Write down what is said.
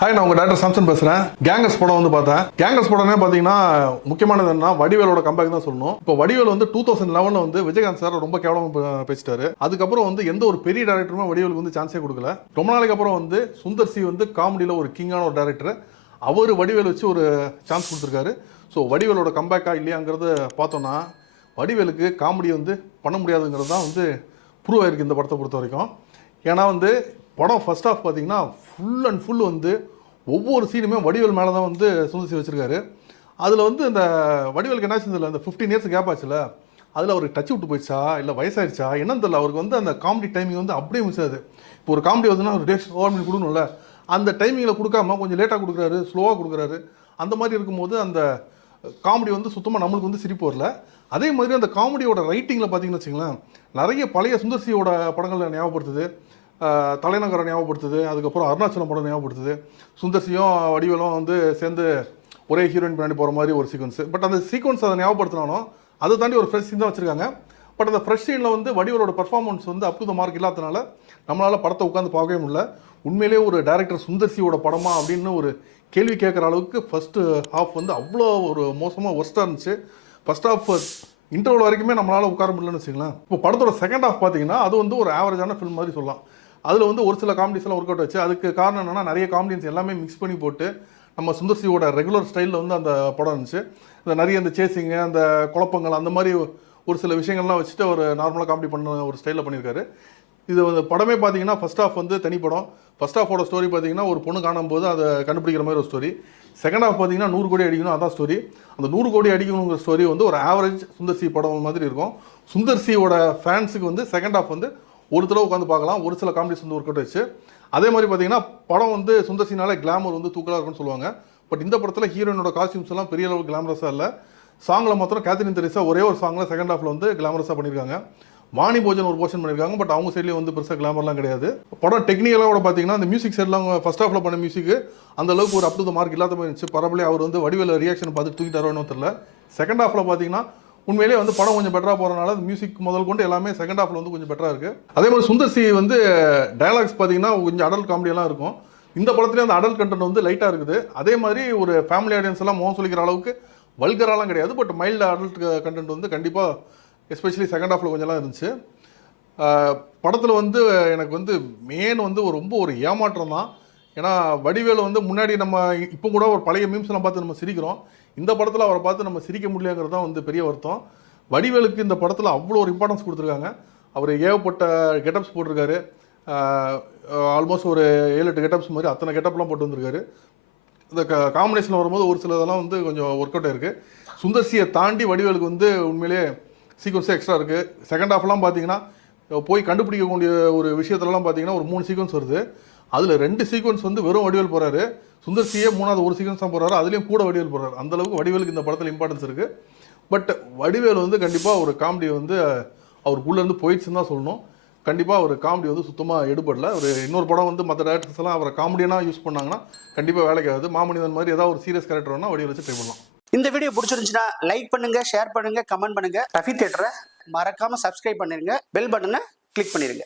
Hi, நான் உங்கள் doctor Samson பேசுகிறேன். கேங்கஸ் படம் வந்து பார்த்தேன். கேங்கஸ் படமே பார்த்தீங்கன்னா முக்கியமானது என்ன, வடிவேலோட கம்பேக் தான் சொல்லணும். இப்போ வடிவேல் வந்து 2011 வந்து விஜயகாந்த் சார் ரொம்ப கேவலமாக பேசிட்டாரு. அதுக்கப்புறம் வந்து எந்த ஒரு பெரிய டேரக்டருமே வடிவேலுக்கு வந்து சான்ஸே கொடுக்கல. ரொம்ப நாளைக்கு அப்புறம் வந்து சுந்தர் சி வந்து காமெடியில் ஒரு கிங்கான ஒரு டேரக்டர், அவர் வடிவேல் வச்சு ஒரு சான்ஸ் கொடுத்துருக்காரு. ஸோ வடிவேலோட கம்பேக்கா இல்லையாங்கிறத பார்த்தோன்னா வடிவேலுக்கு காமெடி வந்து பண்ண முடியாதுங்கிறது தான் வந்து ப்ரூவ் ஆயிருக்கு இந்த படத்தை பொறுத்த வரைக்கும். ஏன்னா வந்து படம் ஃபர்ஸ்ட் ஆஃப் பார்த்தீங்கன்னா ஃபுல் அண்ட் ஃபுல் வந்து ஒவ்வொரு சீனுமே வடிவேல் மேலே தான் வந்து சுந்தர் சி வச்சுருக்காரு. அதில் வந்து இந்த வடிவேலுக்கு என்ன செஞ்சதில்ல, அந்த 15 இயர்ஸ் கேப் ஆச்சுல, அதில் அவருக்கு டச் விட்டு போயிடுச்சா இல்லை வயசாயிடுச்சா என்னன்னு தெரியல, அவருக்கு வந்து அந்த காமெடி டைமிங் வந்து அப்படியே மிஸ் ஆகுது. இப்போ ஒரு காமெடி வந்துன்னா ஒரு டேஸ் ஓவர் பண்ணி கொடுக்கணும்ல, அந்த டைமிங்கில் கொடுக்காம கொஞ்சம் லேட்டாக கொடுக்குறாரு, ஸ்லோவாக கொடுக்குறாரு. அந்த மாதிரி இருக்கும்போது அந்த காமெடி வந்து சுத்தமாக நம்மளுக்கு வந்து சிரிப்பு வரல. அதே மாதிரி அந்த காமெடியோட ரைட்டிங்கில் பார்த்தீங்கன்னு வச்சுங்களேன், நிறைய பழைய சுந்தர் சியோட படங்களை ஞாபகப்படுத்துது. தலைநகரை ஞாபகப்படுத்துது, அதுக்கப்புறம் அருணாச்சலம் படம் ஞாபகப்படுத்துது. சுந்தர்சியும் வடிவேலும் வந்து சேர்ந்து ஒரே ஹீரோயின் பின்னாடி போகிற மாதிரி ஒரு சீக்வன்ஸ். பட் அந்த சீக்வன்ஸ் அதை ஞாபகப்படுத்தினாலும் அதை தாண்டி ஒரு ஃப்ரெஷ் சீன் தான் வச்சுருக்காங்க. பட் அந்த ஃப்ரெஷ் சீனில் வந்து வடிவேலோட பர்ஃபார்மன்ஸ் வந்து அப் டு த மார்க் இல்லாதனால நம்மளால் படத்தை உட்காந்து பார்க்கவே முடியல. உண்மையிலே ஒரு டேரக்டர் சுந்தர்சியோட படமா அப்படின்னு ஒரு கேள்வி கேட்குற அளவுக்கு ஃபஸ்ட்டு ஹாஃப் வந்து அவ்வளோ ஒரு மோசமாக ஒர்ஸ்ட்டாக இருந்துச்சு. ஃபஸ்ட் ஹாஃப் இன்டர்வல் வரைக்குமே நம்மளால் உட்கார முடியலன்னு வச்சுக்கலாம். இப்போ படத்தோட செகண்ட் ஹாஃப் பார்த்தீங்கன்னா அது வந்து ஒரு ஆவரேஜான ஃபில்ம் மாதிரி சொல்லலாம். அதில் வந்து ஒரு சில காமெடிஸ் எல்லாம் ஒர்க் அவுட் வச்சு, அதுக்கு காரணம் என்னன்னா நிறைய காமெடியன்ஸ் எல்லாமே மிக்ஸ் பண்ணி போட்டு நம்ம சுந்தர்சியோட ரெகுலர் ஸ்டைலில் வந்து அந்த படம் இருந்துச்சு. இந்த நிறைய அந்த சேசிங்கு, அந்த குழப்பங்கள், அந்த மாதிரி ஒரு சில விஷயங்கள்லாம் வச்சுட்டு ஒரு நார்மலாக காமெடி பண்ண ஒரு ஸ்டைலில் பண்ணியிருக்காரு. இது வந்து படமே பார்த்தீங்கன்னா ஃபர்ஸ்ட் ஹாஃப் வந்து தனி படம். ஃபர்ஸ்ட் ஹாஃபோட ஸ்டோரி பார்த்தீங்கன்னா ஒரு பொண்ணு காணும் போது அதை கண்டுபிடிக்கிற மாதிரி ஒரு ஸ்டோரி. செகண்ட் ஹாஃப் பார்த்தீங்கன்னா 100 கோடி அடிக்கணும், அதான் ஸ்டோரி. அந்த 100 கோடி அடிக்கணுங்கிற ஸ்டோரி வந்து ஒரு ஆவரேஜ் சுந்தர்சி படம் மாதிரி இருக்கும். சுந்தர்சியோட ஃபேன்ஸுக்கு வந்து செகண்ட் ஹாஃப் வந்து ஒரு தடவை உட்காந்து பார்க்கலாம், ஒரு சில காமெடிஸ் வந்து ஒர்க் அவுட் வச்சு. அதே மாதிரி பார்த்தீங்கன்னா படம் வந்து சுந்தர்சினால கிளாமர் வந்து தூக்கலாக இருக்குன்னு சொல்லுவாங்க. பட் இந்த படத்தில் ஹீரோயினோட காஸ்டியூம்ஸ் எல்லாம் பெரிய அளவுக்கு கிளாமரஸாக இல்லை. சாங்கில் மாத்திரம் கேத்ரின் தெரேசா ஒரே ஒரு சாங்கில் செகண்ட் ஹாஃபில் வந்து கிளாமரஸாக பண்ணியிருக்காங்க. வாணி போஜன் ஒரு போர்ஷன் பண்ணியிருக்காங்க. பட் அவங்க சைட்லேயும் வந்து பெருசாக கிளாமர்லாம் கிடையாது. படம் டெக்னிக்கலாக பார்த்தீங்கன்னா அந்த மியூசிக் சைட்லாம் ஃபர்ஸ்ட் ஹாஃபில் பண்ண மியூசிக்கு அந்த அளவுக்கு ஒரு அப் டு த மார்க் இல்லாத மாதிரி இருந்துச்சு. பரவாயில்ல, அவர் வந்து வடிவேல ரியாக்ஷன் பார்த்து தூக்கிட்டாரோன்னு தெரியல. செகண்ட் ஹாஃபில் பார்த்தீங்கன்னா உண்மையிலேயே வந்து படம் கொஞ்சம் பெட்டராக போகிறனால மியூசிக் முதல் கொண்டு எல்லாமே செகண்ட் ஹாஃபில் வந்து கொஞ்சம் பெட்டராக இருக்குது. அதே மாதிரி சுந்தர் சி வந்து டயலாக்ஸ் பார்த்தீங்கன்னா கொஞ்சம் அடல்ட் காமெடியெல்லாம் இருக்கும். இந்த படத்துலேயே அந்த அடல்ட் கண்டென்ட் வந்து லைட்டாக இருக்குது. அதே மாதிரி ஒரு ஃபேமிலி ஆடியன்ஸ் எல்லாம் மோகம் சொல்லிக்கிற அளவுக்கு வல்கராலாம் கிடையாது. பட் மைல்டு அடல்ட் கண்டென்ட் வந்து கண்டிப்பாக எஸ்பெஷலி செகண்ட் ஹாஃபில் கொஞ்சம்லாம் இருந்துச்சு. படத்தில் வந்து எனக்கு வந்து மெயின் வந்து ரொம்ப ஒரு ஏமாற்றம் தான். ஏன்னா வடிவேலு வந்து முன்னாடி நம்ம இப்போ கூட ஒரு பழைய மீம்ஸ்லாம் பார்த்து நம்ம சிரிக்கிறோம். இந்த படத்தில் அவரை பார்த்து நம்ம சிரிக்க முடியலங்கிறது தான் வந்து பெரிய வருத்தம். வடிவேலுக்கு இந்த படத்தில் அவ்வளோ ஒரு இம்பார்ட்டன்ஸ் கொடுத்துருக்காங்க. அவர் ஏகப்பட்ட கெட்டப்ஸ் போட்டிருக்காரு. ஆல்மோஸ்ட் ஒரு 7-8 கெட்டப்ஸ் மாதிரி அத்தனை கெட்டப்லாம் போட்டு வந்திருக்காரு. இந்த காம்பினேஷன் வரும்போது ஒரு சிலதெல்லாம் வந்து கொஞ்சம் ஒர்க் அவுட் ஆயிருக்கு. சுந்தர்சியை தாண்டி வடிவேலுக்கு வந்து உண்மையிலே சீக்வன்ஸே எக்ஸ்ட்ரா இருக்குது. செகண்ட் ஹாஃப்லாம் பார்த்தீங்கன்னா போய் கண்டுபிடிக்கக்கூடிய ஒரு விஷயத்துலலாம் பார்த்தீங்கன்னா ஒரு 3 சீக்வன்ஸ் வருது. அதில் 2 சீக்வன்ஸ் வந்து வெறும் வடிவேல் போகிறாரு. சுந்தர்சியே 3வது ஒரு சீக்வன்ஸ் தான் போகிறாரு. அதுலேயும் கூட வடிவேல் போகிறாரு. அந்தளவுக்கு வடிவேலுக்கு இந்த படத்தில் இம்பார்ட்டன்ஸ் இருக்குது. பட் வடிவேல் வந்து கண்டிப்பாக ஒரு காமெடி வந்து அவருக்குள்ளேருந்து போயிடுச்சுன்னு தான் சொல்லணும். கண்டிப்பாக ஒரு காமெடி வந்து சுத்தமாக எடுபடல. ஒரு இன்னொரு படம் வந்து மற்ற டேரக்டர்ஸ் எல்லாம் அவரை காமெடியனாக யூஸ் பண்ணாங்கன்னா கண்டிப்பாக வேலைக்கு ஆகுது. மாமனிதன் மாதிரி ஏதாவது ஒரு சீரியஸ் கேரக்டர் வேணால் வடிவேல் வச்சு ட்ரை பண்ணலாம். இந்த வீடியோ பிடிச்சிருந்துச்சுன்னா லைக் பண்ணுங்க, ஷேர் பண்ணுங்க, கமெண்ட் பண்ணுங்க. ரஃபி தியேட்டரை மறக்காம சப்ஸ்கிரைப் பண்ணிருங்க, பெல் பட்டனை கிளிக் பண்ணிருங்க.